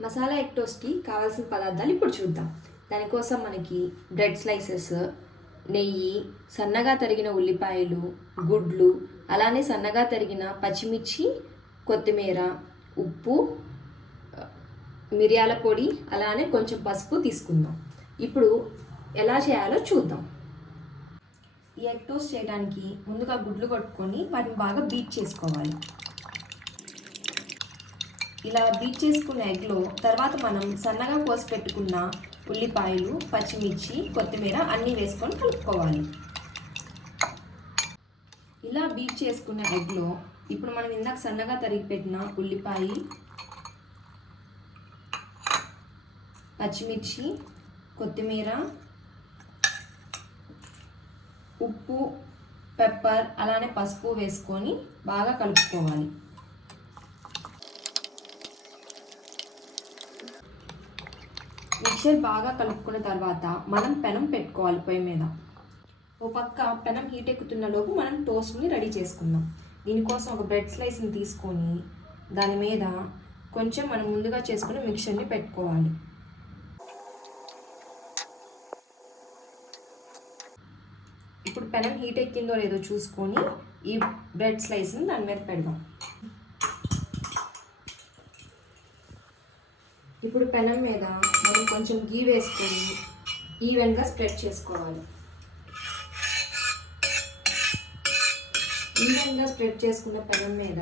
Masala egg టోస్ట్కి కావాల్సిన పదార్థాలు ఇప్పుడు చూద్దాం. దానికోసం మనకి బ్రెడ్ స్లైసెస్, నెయ్యి, సన్నగా తరిగిన ఉల్లిపాయలు, గుడ్లు, అలానే సన్నగా తరిగిన పచ్చిమిర్చి, కొత్తిమీర, ఉప్పు, మిరియాల పొడి, అలానే కొంచెం పసుపు తీసుకుందాం. ఇప్పుడు ఎలా చేయాలో చూద్దాం. ఈ ఎగ్ టోస్ట్ చేయడానికి ముందుగా గుడ్లు కొట్టుకొని వాటిని బాగా బీట్ చేసుకోవాలి. ఇలా బీట్ చేసుకున్న ఎగ్లో తర్వాత మనం సన్నగా కోసి పెట్టుకున్న ఉల్లిపాయలు, పచ్చిమిర్చి, కొత్తిమీర అన్నీ వేసుకొని కలుపుకోవాలి. ఇలా బీట్ చేసుకున్న ఎగ్లో ఇప్పుడు మనం ఇందాక సన్నగా తరిగి పెట్టిన ఉల్లిపాయ, పచ్చిమిర్చి, కొత్తిమీర, ఉప్పు, పెప్పర్, అలానే పసుపు వేసుకొని బాగా కలుపుకోవాలి. మిక్చర్ బాగా కలుపుకున్న తర్వాత మనం పెనం పెట్టుకోవాలి పొయ్యి మీద. ఓ పక్క పెనం హీట్ ఎక్కుతున్న లోపు మనం టోస్ట్ని రెడీ చేసుకుందాం. దీనికోసం ఒక బ్రెడ్ స్లైస్ని తీసుకొని దాని మీద కొంచెం మనం ముందుగా చేసుకున్న మిక్చర్ని పెట్టుకోవాలి. ఇప్పుడు పెనం హీట్ ఎక్కిందో లేదో చూసుకొని ఈ బ్రెడ్ స్లైస్ని దాని మీద పెడదాం. ఇప్పుడు పెనం మీద మనం కొంచెం గీ వేసుకొని ఈవెన్గా స్ప్రెడ్ చేసుకోవాలి. ఈవెన్గా స్ప్రెడ్ చేసుకున్న పెనం మీద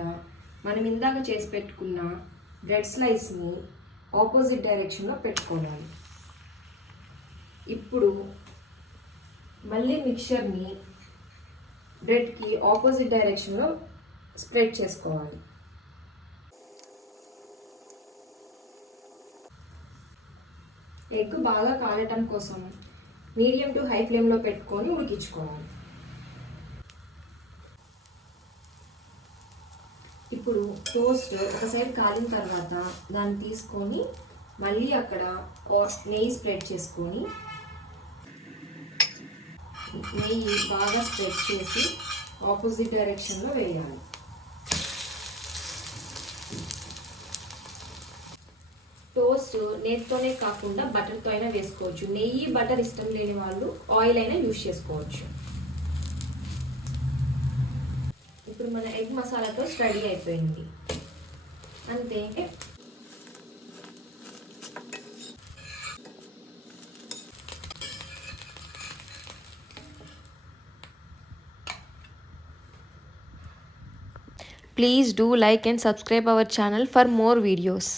మనం ఇందాక చేసి పెట్టుకున్న బ్రెడ్ స్లైస్ని ఆపోజిట్ డైరెక్షన్లో పెట్టుకోవాలి. ఇప్పుడు మళ్ళీ మిక్చర్ని బ్రెడ్కి ఆపోజిట్ డైరెక్షన్లో స్ప్రెడ్ చేసుకోవాలి. ఎగ్ బాగా కాలటం కోసం మీడియం టు హై ఫ్లేమ్లో పెట్టుకొని ఉడికించుకోవాలి. ఇప్పుడు టోస్ట్ ఒక సైడ్ కాలిన తర్వాత దాన్ని తీసుకొని మళ్ళీ అక్కడ నెయ్యి స్ప్రెడ్ చేసుకొని నెయ్యి బాగా స్ప్రెడ్ చేసి ఆపోజిట్ డైరెక్షన్లో వేయాలి. టోస్ట్ నేతితోనే కాకుండా బటర్తో అయినా వేసుకోవచ్చు. నెయ్యి, బటర్ ఇష్టం లేని వాళ్ళు ఆయిల్ అయినా యూజ్ చేసుకోవచ్చు. ఇప్పుడు మన ఎగ్ మసాలా టోస్ట్ రెడీ అయిపోయింది. అంతే. Please do like and subscribe our channel for more videos.